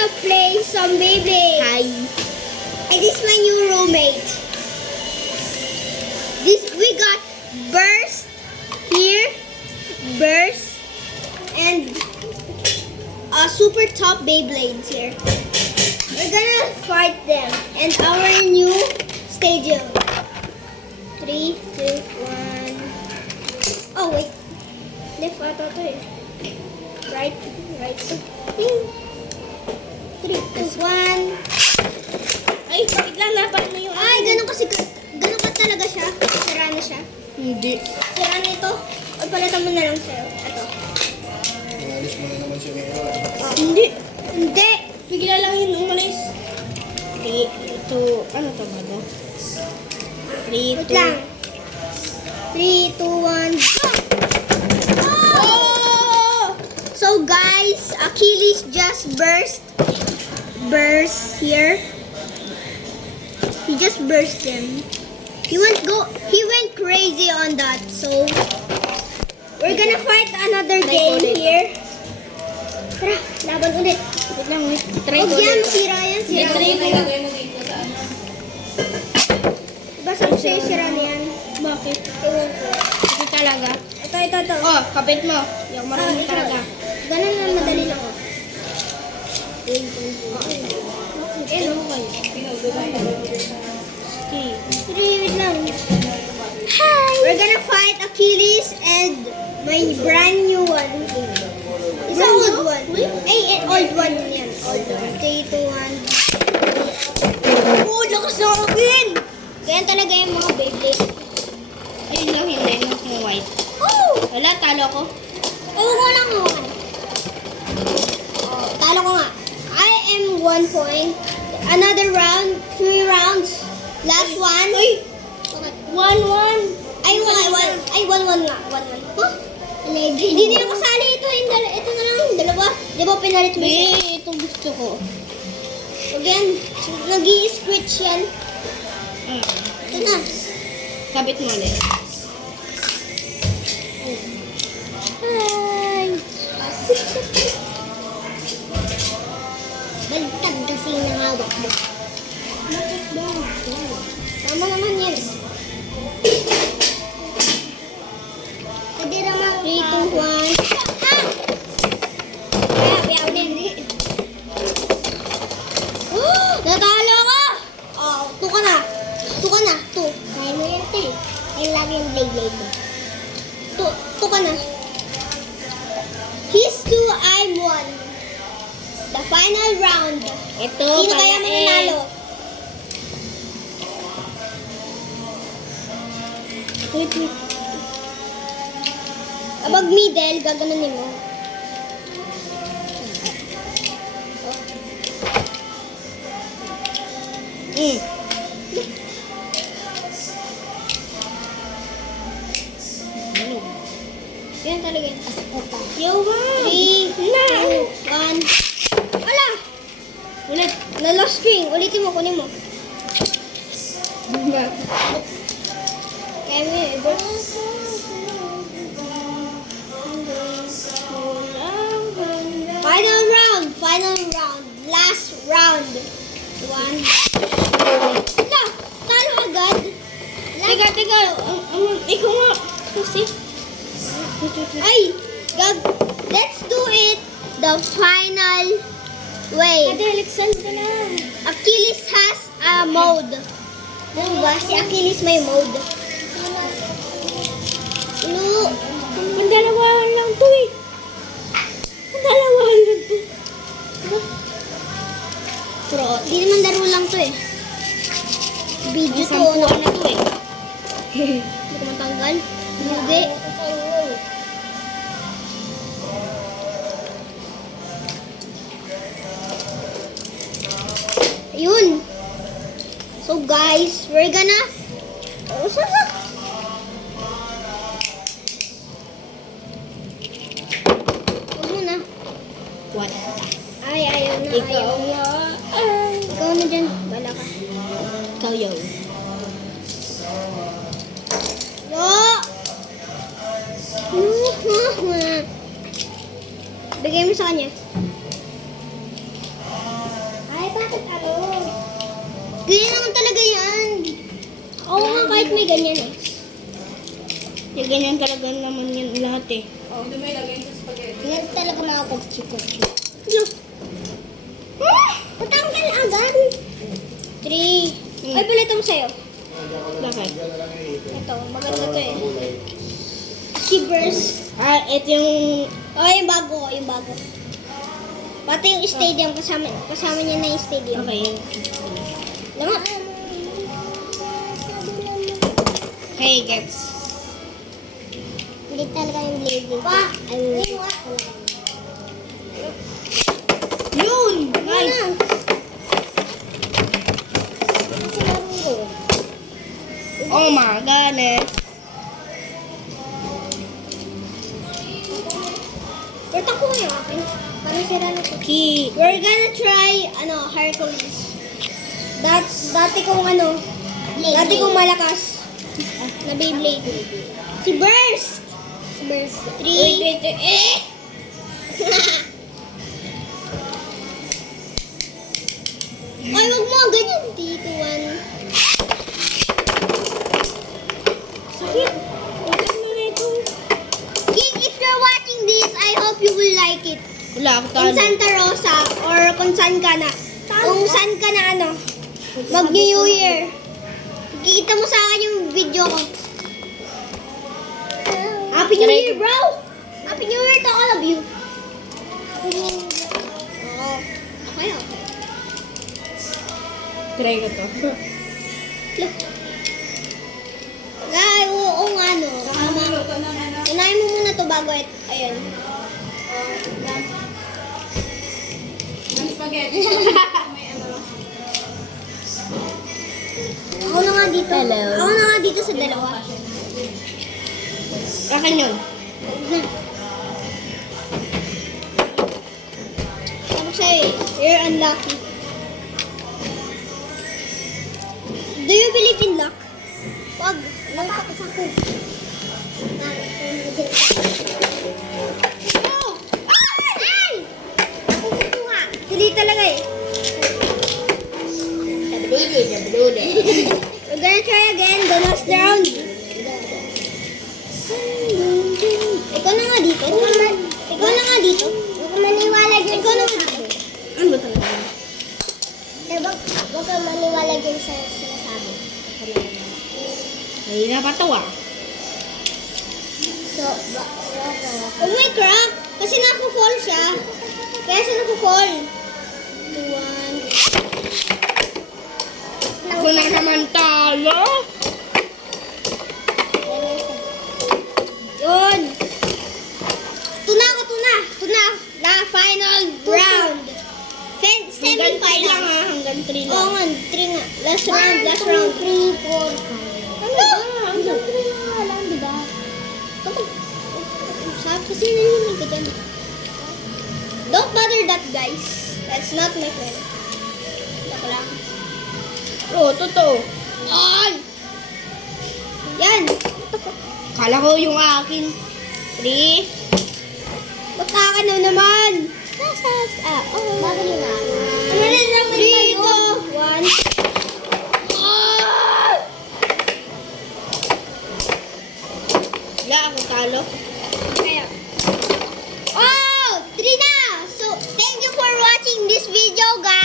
gonna play some Beyblade. Hi. And this is my new roommate. We got Burst here, Burst, and super top Beyblades here. We're gonna fight them in our new stadium. 3, 2, 1. Oh wait, left ata to eh. Right. 3, 2, 1. Ay, bakit lang napan mo yung Ay, ganun ka talaga siya. Sira na siya. Hindi. Sira na ito. O palitan mo na lang sa'yo. Ito. Umalis mo na naman siya ngayon. Hindi. Hindi. Bigla lang yun umalis. 3, 2, ano to ba to? 3, 2. Wait lang. 3, 2, 1, go! Oh! So guys, Achilles just burst here. He just burst him. He went crazy on that. So we're gonna fight another game here. Tara, laban ulit. Wait lang, wait. Try Huwag ko yan, ulit. masira yan. Hindi, Sira try ko yan. lagay mo dito sa ano. Diba sabi sa'yo, sira na yan? Bakit? Ewan ko. Ito talaga. Ito. Oh, kapit mo. Hindi ako marunong ito. talaga. Ganun na madali lang ako. Ano kayo? Okay. Wait lang. Hi! We're gonna fight Achilles and my brand new one. It's an old one. Ay, an old one yan. Old one. 3, 2, 1. Oh, lakas na akin! Ganyan talaga yung mga Beyblade. Ayun lang, hindi. Yung white. Oh! Wala, talo ko. Ewan ko lang naman. Oh, talo ko nga. I am 1 point. Another round. 3 rounds. Last one. Uy! 1-1. Ay, 1-1 nga. 1-1. Huh? Hindi nila kasali ito. Ito na lang. Dalawa. Di ba pinalit mo siya? May, itong gusto ko. Again, nag-i-switch yan. Ito na. Kabit mo ulit. Hi! Baliktad kasi yung hawak mo. Bakit ba? Tama naman yan. Pwede naman 3, 2, 1. Ah! Kaya din. Oh! Natalo ko! Oh, 2 ka na. 2 ka na. 2. Kaya mo yan, te. Kaya lagi yung blade mo. 2 ka na. He's 2, I'm 1. The final round. Ito, Sino kaya mananalo? Wait. Abag middle, gaganunin mo. Yan talaga yung asakota. Yo, wow! 3, Na! 2, 1. Wala! Ulit. Na-lost screen. Ulitin mo, kunin mo. Kaya mo yun, i-burst. Final round. Last round. 1. Wala! Talo agad. Teka. Ikaw nga. Kasi. Ay! Let's do it the final way. Alexander ka na. Achilles has a mode. Ano ba? Si Achilles may mode. Ang dalawahan lang to eh. Ang dalawahan lang to. Pro. Di naman laro lang to eh. Video to. Sampuan na to eh. Hindi ko matanggal. Hindi. Yun. So guys, we're gonna... Oh, sasa. Huwag mo na. What? Ay, ayaw na. Ikaw Ayaw. nga. Ikaw na dyan. Bala ka. Ikaw yun. Bigay mo sa kanya. bakit ano? Ganyan naman talaga yan. Oo nga, kahit may ganyan eh. Yung ganyan talaga naman yan lahat eh. Ganyan talaga mga kutsi-kutsi. Patanggal agad. 3. Ay, balita mo sa'yo. Bakit? Ito, maganda to eh. Skibers. Ah, ito yung... Oh, yung bago. Pati yung stadium, kasama niya na yung stadium. Okay, yan. Lama. Okay, gets. Hindi talaga yung blazing. Pa! Ay, Yun! nice. Oh my goodness. Ito ko yung akin. Parang sira na ito. Okay, we're gonna try, Hercules. Dati kong dati kong malakas. Na Beyblade. Si Burst! Si Burst. 3. Wait. Ay, wag mo, ganyan. 3, 2, 1. Sakit. Ulit mo na ito. King, if you're watching this, I hope you will like it. Wala ako In Santa Rosa, or kung saan ka na. Kung saan ka na, mag-New Year. Kikita mo sa akin yung video ko. Happy New Year, bro! Happy New Year to all of you. Oo. Okay. Try ko to. Ay, oo nga, no. Tama. Unahin mo muna to bago ayun. Ako na nga dito. Hello. Ako na nga dito sa dalawa. Akin yun. Sabi sa'yo eh, you're unlucky. Do you believe in luck? Wag. Natakas ako. Oh! Ay! Nakukuha. Hindi talaga eh. We're gonna try again, the last round. Ikaw na nga dito. Ikaw na nga dito. Huwag ka maniwala dyan. Ikaw na nga dito. Ano ba talaga? Huwag ka maniwala dyan sa sinasabi. Ay, napatawa. So, Oh my crap! Kasi napo-fall siya. Kaya siya napo-fall. 2, 1. Ako na naman talo. Yun. Tuna. La final round. Semi-final. hanggang 3 Oo nga, 3 nga. Last round. 3, 4, 5. Ano? Hanggang 3 na nga lang, di ba? Sabi kasi naninig ka dyan. Don't bother that, guys. That's not my friend. Joke lang. Oo, totoo. Ay! Yan. Kala ko yung akin. 3. Ba't akin na naman? Bakit yun na? Ano na lang 3, 2, 1. Wala ako talo. Kaya. Oh! 3 na! So, thank you for watching this video, guys.